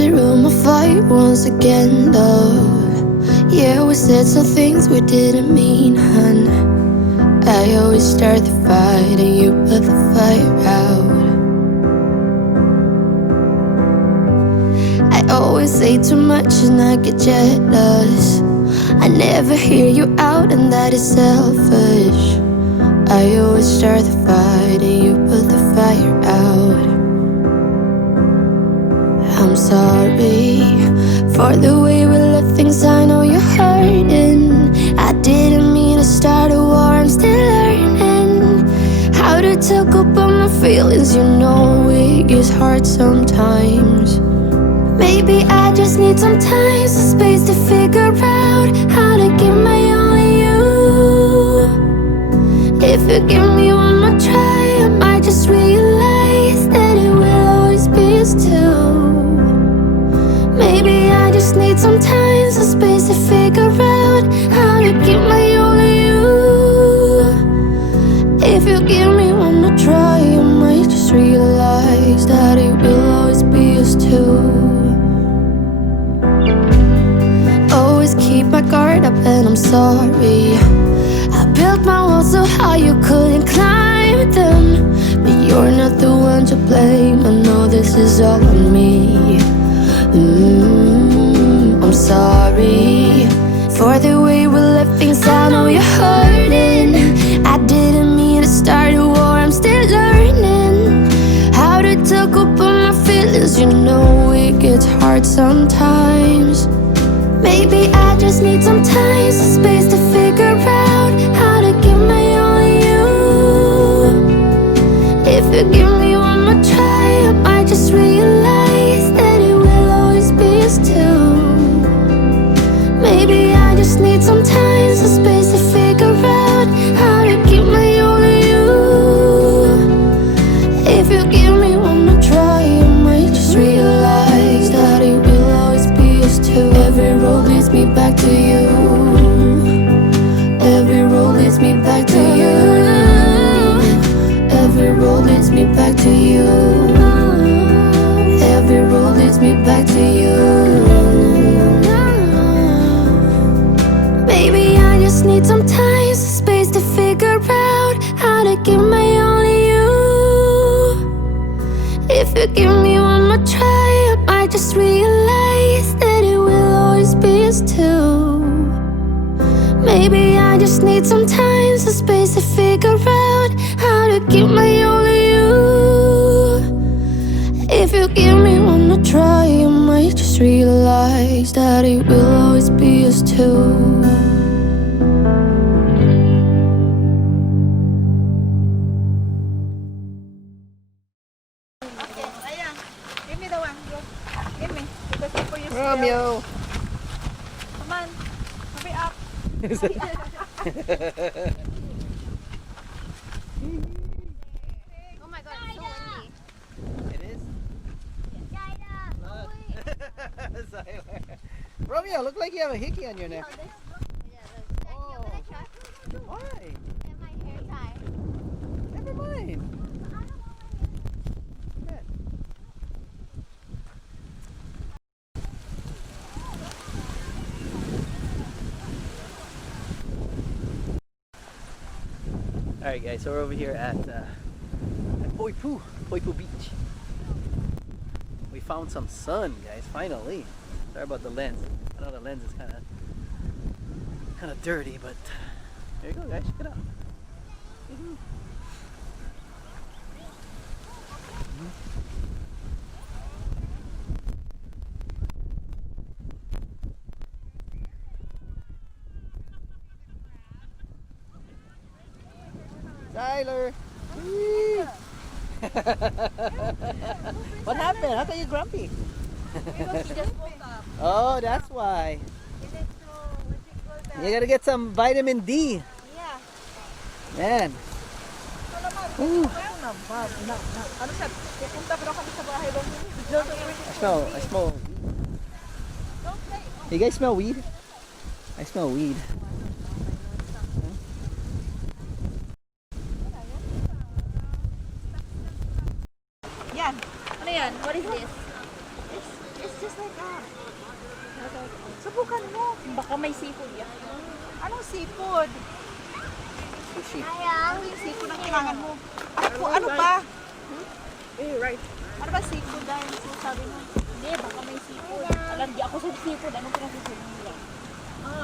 to ruin my fight once again, love. Yeah, we said some things we didn't mean, hun. I always start the fight and you put the fire out. I always say too much and I get jealous. I never hear you out and that is selfish. I always start the fight and you put the fire out. I'm sorry for the way we left things, I know you're hurting. I didn't mean to start a war, I'm still learning how to talk about my feelings. You know it gets hard sometimes. Maybe I just need some time, some space to figure out how to give my all to you. If you give me one more try, I might just realize that it will always be us two. Maybe I just need some time, some space to figure out how to give my all to you. If you give me one more try, I might just realize that it will always be us two. Always keep my guard up and I'm sorry. I built my walls so high you couldn't climb them, but you're not the one to blame. I know this is all on me. I'm sorry for the way we left things, I know you're hurting. I didn't mean to start a war, I'm still learning how to talk about my feelings. You know it gets hard sometimes. Maybe I just need some time, some space to figure out how to give my all to you. If you give me one more try, I might just realize that it will always be us two. Maybe I just need some time, some space to figure out how to give my all to you. If you give me one more try, I might just realize that it will always be us two. Every road leads me back to you. Every road leads me back to you. Every road leads me back to you. Every road leads me back to you. Maybe I just need some time, some space to figure out how to give my all to you. If you give me one more try, I might just realize that it will always be us two. Maybe I just need some time, some space to figure out how to give my all to you. If you give me one more try, I might just realize that it will always be us two. Romeo! Come on, hurry up. Oh my god, it's so windy. It is? Romeo, look like you have a hickey on your neck. Oh. Why? My hair tie. Never mind. Good. Alright guys, so we're over here at Poipu Beach. We found some sun, guys, finally. Sorry about the lens. I know the lens is kind of dirty, but there you go guys, check it out. Tyler! What happened? How come you're grumpy? Because she just woke up. Oh, that's why. You gotta get some vitamin D. Yeah. Man. I smell. You guys smell weed? I smell weed. Yan. Ano yan? What is this? It's just like that. Subukan mo. Baka may seafood yan. Anong seafood? Sushi. Ano yung seafood ang kailangan mo? Ano ba? Right. Ano ba seafood dahil sabi mo? Hindi, baka may seafood. Alam, di ako sa seafood. Anong pinasusunod nila?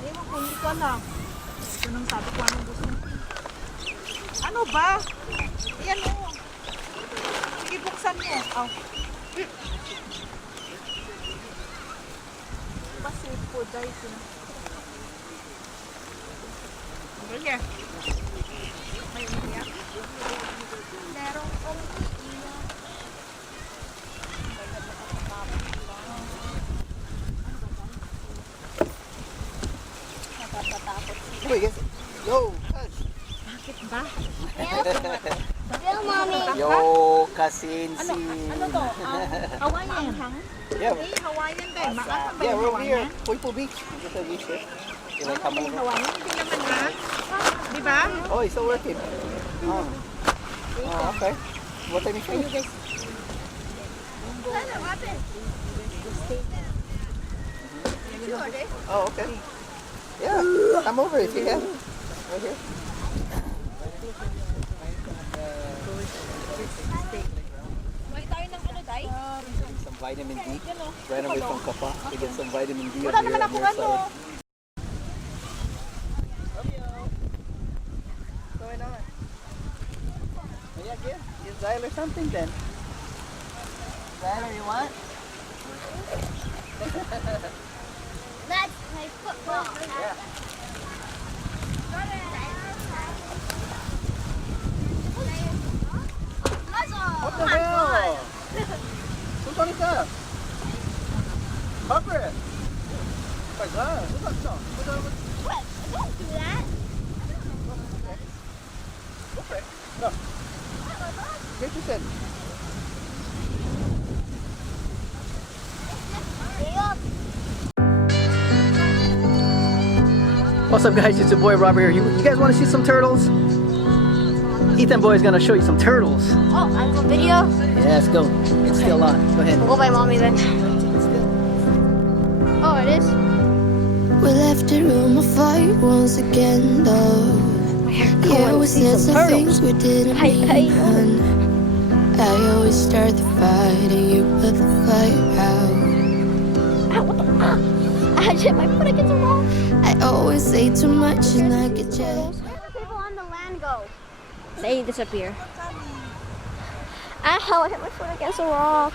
Ewan ko, hindi ko alam. Ito nang sabi ko anong gusto mo. Ano ba? Ayan mo. Sige, buksan mo. Oh. Ba seafood dahil Sige. May umiyak. Merong umiiyak. Nakakatakot sila. Wait, yes. Yo, Kash. Bakit ba? Real mommy. Yo, Kasin. Ano to? Hawaiian. Yeah. Hawaiian din. Makasang ba Yeah, yung we're over here. Hawaiian? Poipo Beach. Just a beach here. You like come over? Hawaiian? Hindi naman ha? Di ba? Oh, it's still working. Oh. Oh, okay. What time is it? Oh, okay. Yeah, come over if you can. Right here. May tayo ng ano, Day? Some vitamin D. Ran away from Kapaa to get some vitamin D Wala over here naman on akong your ano. side. What's going on? Oh, yeah, get Zyler or something then. Zyler, you want? Let's play football. Yeah. What the hell? Who's on his up? Cover it. Oh my God, what's up, Sean? What's up? What? Don't do that. Okay. Go. Get your set. What's up, guys? It's your boy Robert here. You guys want to see some turtles? Ethan boy is gonna show you some turtles. Oh, I'm on video. Yeah, let's go. It's still on. Go ahead. We'll go by mommy then. Oh, it is? We left the room of fight once again, though. Yeah, we said some things we didn't mean, hun. I always start the fight and you put the fire out. Ow, what the? I hit my foot against the wall. I always say too much and I get jealous. Where do people on the land go? They disappear. Ow, I hit my foot against a rock.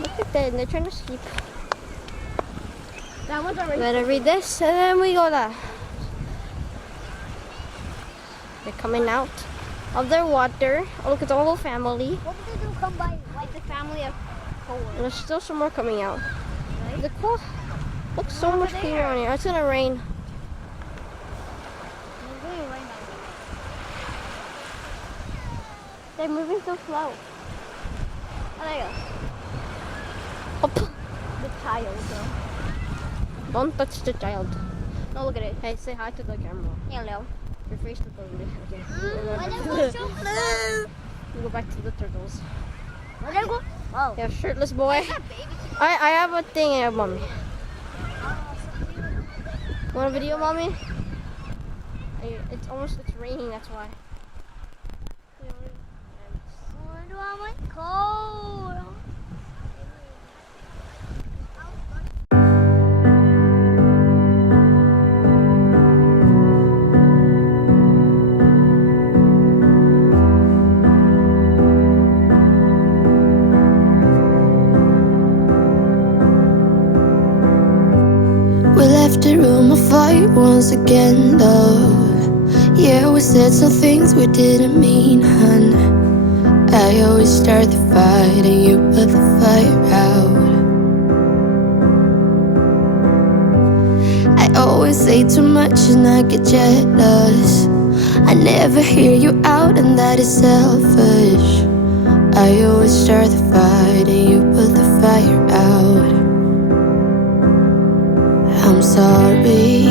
Look at them, they're trying to sleep. That one's already. Better read this and then we go there. They're coming out of their water. Oh, look, it's a whole family. What did they do come by? Like the family of Kauai. There's still some more coming out. Really? The cool. Looks so much cleaner on here. It's gonna rain. It's going to rain down here. They're moving so slow. Oh, there you go. Up. The child, though. Don't touch the child. No, look at it. Hey, say hi to the camera. Hello. Your face look over there. Okay. We'll go back to the turtles. Where'd I go? Oh. Yeah, shirtless boy. I have a thing here, mommy. Want a video, mommy? It's raining, that's why. Where do I want to go? We left the room of fight once again, though. Yeah, we said some things we didn't mean, hun. I always start the fight and you put the fire out. I always say too much and I get jealous. I never hear you out and that is selfish. I always start the fight and you put the fire out. I'm sorry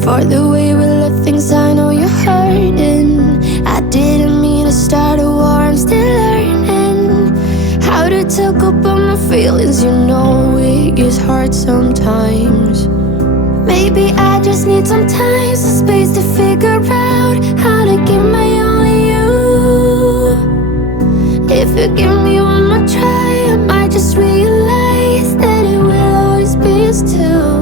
for the way we left things. I know you're hurting. I didn't mean to start a war. I'm still learning how to to talk about my feelings, you know it gets hard sometimes. Maybe I just need some time, some space to figure out how to give my only you. If you give me one more try, I might just realize that it will always be us two.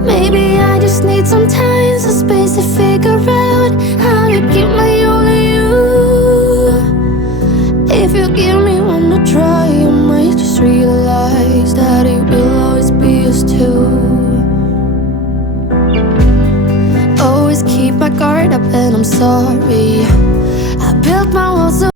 Maybe I just need some time, some space to figure out how to give my only you. If you give me one more try, I might just realize that it will always be us two. Always keep my guard up and I'm sorry. I built my walls